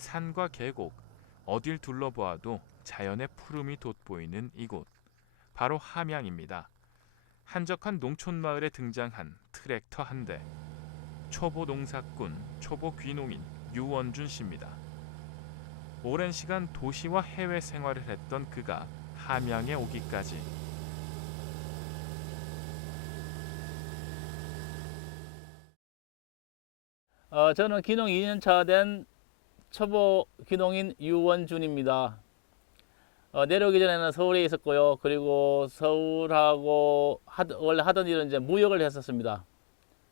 산과 계곡, 어딜 둘러보아도 자연의 푸름이 돋보이는 이곳, 바로 함양입니다. 한적한 농촌 마을에 등장한 트랙터 한 대. 초보 농사꾼, 초보 귀농인 유원준 씨입니다. 오랜 시간 도시와 해외 생활을 했던 그가 함양에 오기까지. 저는 귀농 2년 차 된 초보 귀농인 유원준입니다. 내려오기 전에는 서울에 있었고요. 그리고 서울하고 원래 하던 일은 이제 무역을 했었습니다.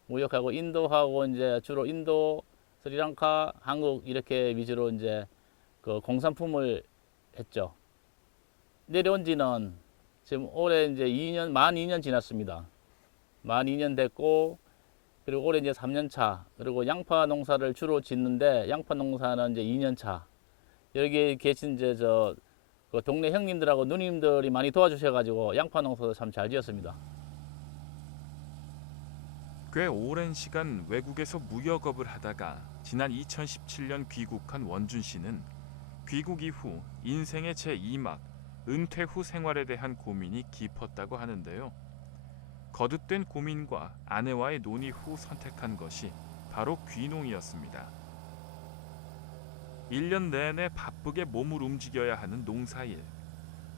무역하고 인도하고 이제 주로 인도, 스리랑카, 한국 이렇게 위주로 이제 그 공산품을 했죠. 내려온 지는 지금 올해 이제 만 2년 지났습니다. 만 2년 됐고, 그리고 올해 이제 3년 차. 그리고 양파 농사를 주로 짓는데 양파 농사는 이제 2년 차. 여기 계신 이제 그 동네 형님들하고 누님들이 많이 도와주셔가지고 양파 농사도 참 잘 지었습니다. 꽤 오랜 시간 외국에서 무역업을 하다가 지난 2017년 귀국한 원준 씨는 귀국 이후 인생의 제2막, 은퇴 후 생활에 대한 고민이 깊었다고 하는데요. 거듭된 고민과 아내와의 논의 후 선택한 것이 바로 귀농이었습니다. 1년 내내 바쁘게 몸을 움직여야 하는 농사일.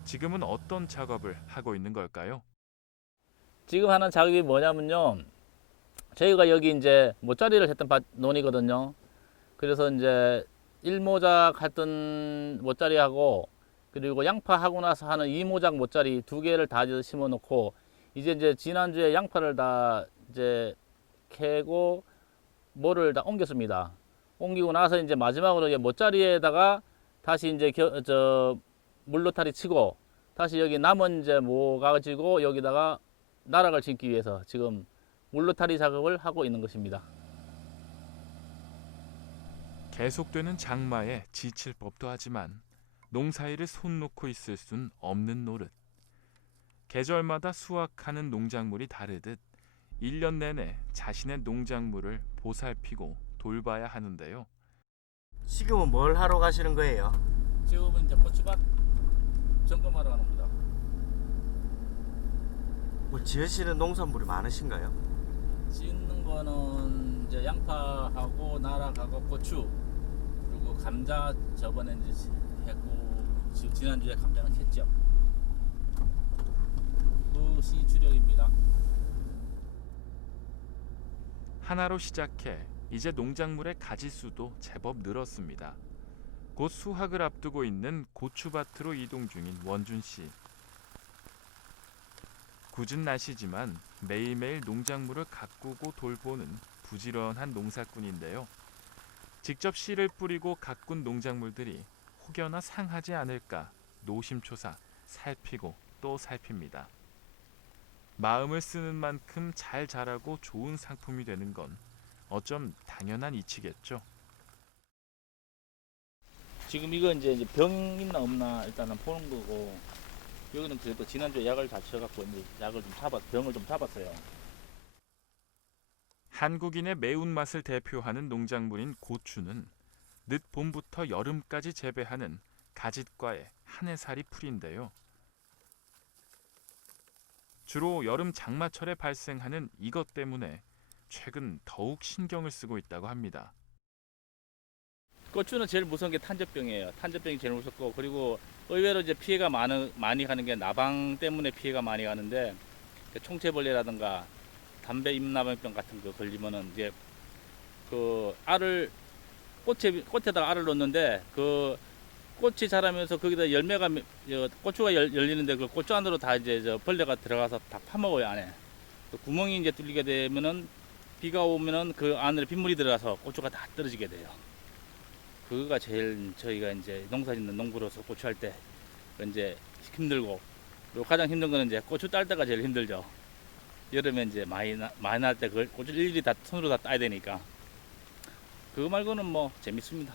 지금은 어떤 작업을 하고 있는 걸까요? 지금 하는 작업이 뭐냐면요. 저희가 여기 이제 모짜리를 했던 논이거든요. 그래서 이제 1모작 했던 모짜리하고 그리고 양파하고 나서 하는 2모작 모짜리 두 개를 다 심어 놓고 이제 지난주에 양파를 다 이제 캐고 모를 다 옮겼습니다. 옮기고 나서 이제 마지막으로 모짜리에다가 다시 이제 물로타리 치고 다시 여기 남은 이제 모 가지고 여기다가 나락을 짓기 위해서 지금 물로타리 작업을 하고 있는 것입니다. 계속되는 장마에 지칠 법도 하지만 농사일을 손 놓고 있을 순 없는 노릇. 계절마다 수확하는 농작물이 다르듯 1년 내내 자신의 농작물을 보살피고 돌봐야 하는데요. 지금은 뭘 하러 가시는 거예요? 지금은 이제 고추밭 점검하러 가는 겁니다. 뭐 지으시는 농산물이 많으신가요? 짓는 거는 이제 양파하고 나락하고 고추 그리고 감자 저번에 이제 했고 지난주에 감자는 했죠. 그것이 주력입니다. 하나로 시작해 이제 농작물의 가지수도 제법 늘었습니다. 곧 수확을 앞두고 있는 고추밭으로 이동 중인 원준 씨. 굳은 날씨지만 매일매일 농작물을 가꾸고 돌보는 부지런한 농사꾼인데요. 직접 씨를 뿌리고 가꾼 농작물들이 혹여나 상하지 않을까 노심초사 살피고 또 살핍니다. 마음을 쓰는 만큼 잘 자라고 좋은 상품이 되는 건 어쩜 당연한 이치겠죠. 지금 이거 이제 병 있나 없나 일단은 보는 거고 여기는 그래도 지난주에 약을 다 쳐갖고 이제 병을 좀 잡았어요. 한국인의 매운맛을 대표하는 농작물인 고추는 늦 봄부터 여름까지 재배하는 가짓과의 한 해살이 풀인데요. 주로 여름 장마철에 발생하는 이것 때문에 최근 더욱 신경을 쓰고 있다고 합니다. 고추는 제일 무서운 게 탄저병이에요. 탄저병이 제일 무섭고 그리고 의외로 이제 피해가 많이 가는 게 나방 때문에 피해가 많이 가는데 총체벌레라든가 담배 잎나방병 같은 거 걸리면은 이제 그 알을 꽃에다가 알을 놓는데 그 꽃이 자라면서 거기다 열매가 고추가 열리는데 그 고추 안으로 다 이제 벌레가 들어가서 다 파먹어요 안에. 그 구멍이 이제 뚫리게 되면은 비가 오면은 그 안에 빗물이 들어가서 고추가 다 떨어지게 돼요. 그거가 제일 저희가 이제 농사 짓는 농부로서 고추할 때 이제 힘들고 그리고 가장 힘든 거는 이제 고추 딸 때가 제일 힘들죠. 여름에 이제 많이 날 때 그걸 고추 일일이 다 손으로 다 따야 되니까 그거 말고는 뭐 재밌습니다.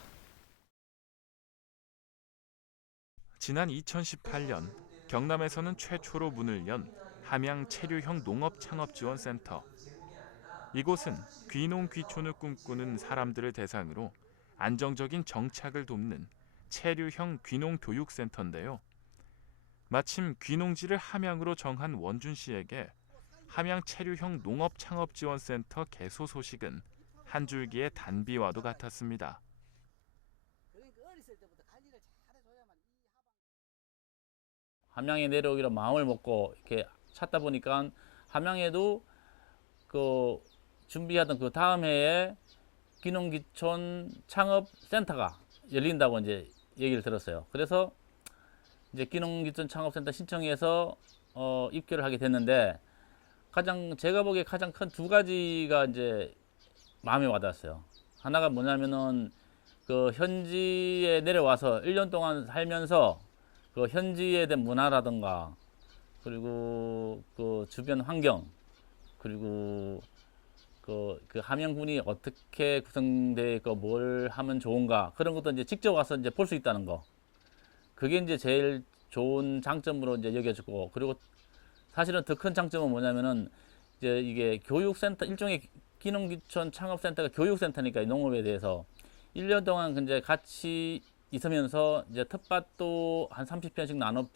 지난 2018년 경남에서는 최초로 문을 연 함양 체류형 농업창업지원센터. 이곳은 귀농 귀촌을 꿈꾸는 사람들을 대상으로 안정적인 정착을 돕는 체류형 귀농교육센터인데요. 마침 귀농지를 함양으로 정한 원준 씨에게 함양 체류형 농업창업지원센터 개소 소식은 한 줄기의 단비와도 같았습니다. 함양에 내려오기로 마음을 먹고 이렇게 찾다 보니까 함양에도 그 준비하던 그 다음 해에 귀농귀촌 창업센터가 열린다고 이제 얘기를 들었어요. 그래서 이제 귀농귀촌 창업센터 신청해서 입결을 하게 됐는데 제가 보기에 가장 큰 두 가지가 이제 마음에 와닿았어요. 하나가 뭐냐면은 그 현지에 내려와서 1년 동안 살면서 그 현지에 대한 문화라든가 그리고 그 주변 환경 그리고 그 함양군이 어떻게 구성되어 있고 뭘 하면 좋은가 그런 것도 이제 직접 와서 이제 볼 수 있다는 거. 그게 이제 제일 좋은 장점으로 이제 여겨지고 그리고 사실은 더 큰 장점은 뭐냐면은 이제 이게 교육센터 일종의 귀농귀촌 창업센터가 교육센터니까 이 농업에 대해서 1년 동안 이제 같이 있으면서 이제 텃밭도 한 30평씩 나눠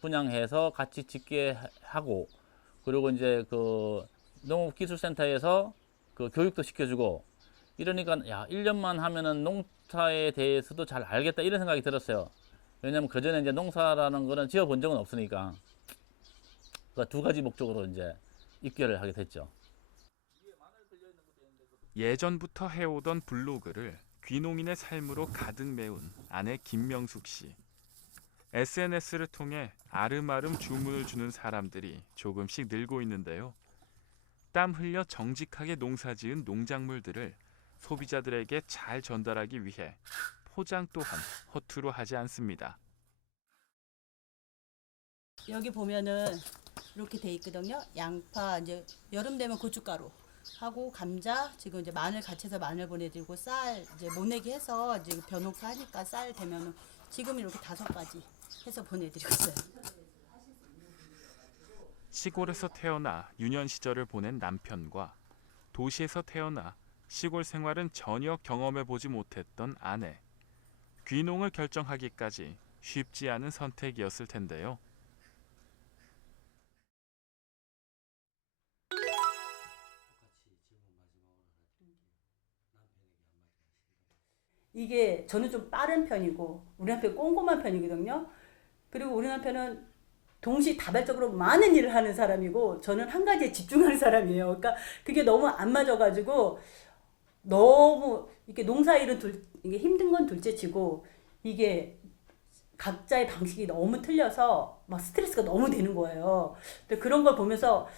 분양해서 같이 짓게 하고 그리고 이제 그 농업기술센터에서 그 교육도 시켜주고 이러니까 야 1년만 하면은 농사에 대해서도 잘 알겠다 이런 생각이 들었어요. 왜냐면 그 전에 이제 농사라는 거는 지어본 적은 없으니까 그 두 가지 목적으로 이제 입결을 하게 됐죠. 예전부터 해오던 블로그를 귀농인의 삶으로 가득 메운 아내 김명숙 씨. SNS를 통해 아름아름 주문을 주는 사람들이 조금씩 늘고 있는데요. 땀 흘려 정직하게 농사지은 농작물들을 소비자들에게 잘 전달하기 위해 포장 또한 허투루 하지 않습니다. 여기 보면은 이렇게 돼 있거든요. 양파 이제 여름 되면 고춧가루 하고 감자 지금 이제 마늘 같이 해서 마늘 보내드리고 쌀 이제 모내기 해서 이제 변옥사 하니까 쌀 되면은 지금 이렇게 5가지 해서 보내드리고 있어요. 시골에서 태어나 유년 시절을 보낸 남편과 도시에서 태어나 시골 생활은 전혀 경험해 보지 못했던 아내. 귀농을 결정하기까지 쉽지 않은 선택이었을 텐데요. 이게 저는 좀 빠른 편이고 우리 남편 꼼꼼한 편이거든요. 그리고 우리 남편은 동시다발적으로 많은 일을 하는 사람이고 저는 한 가지에 집중하는 사람이에요. 그러니까 그게 너무 안 맞아가지고 너무 이렇게 농사일은 이게 힘든 건 둘째치고 이게 각자의 방식이 너무 틀려서 막 스트레스가 너무 되는 거예요. 근데 그런 걸 보면서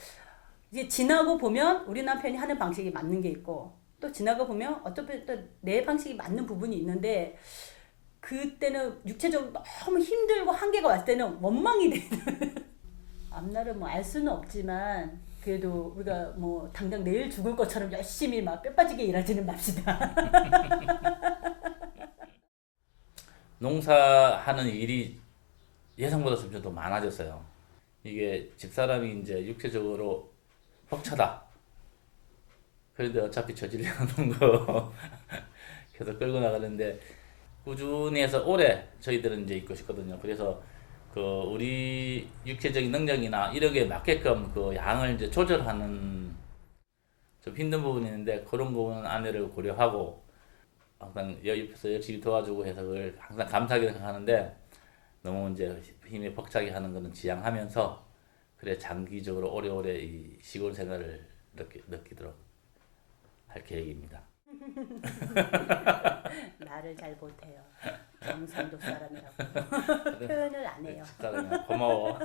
이제 지나고 보면 우리 남편이 하는 방식이 맞는 게 있고 또 지나가 보면 어차피 또 내 방식이 맞는 부분이 있는데 그때는 육체적으로 너무 힘들고 한계가 왔을 때는 원망이 되는 앞날은 뭐 알 수는 없지만 그래도 우리가 뭐 당장 내일 죽을 것처럼 열심히 막 뼈 빠지게 일하지는 맙시다. 농사하는 일이 예상보다 점점 더 많아졌어요. 이게 집사람이 이제 육체적으로 벅차다. 그런데 어차피 저질러놓은 거 계속 끌고 나가는데 꾸준히 해서 오래 저희들은 이제 있고 싶거든요. 그래서 그 우리 육체적인 능력이나 이력에 맞게끔 그 양을 이제 조절하는 좀 힘든 부분이 있는데 그런 부분은 아내를 고려하고 항상 옆에서 열심히 도와주고 해서 그걸 항상 감사하게 생각하는데 너무 이제 힘이 벅차게 하는 거는 지양하면서 그래 장기적으로 오래오래 이 시골 생활을 느끼도록 할 계획입니다. 말을 잘 못해요. 경상도 사람이라고 표현을 안 해요. 고마워.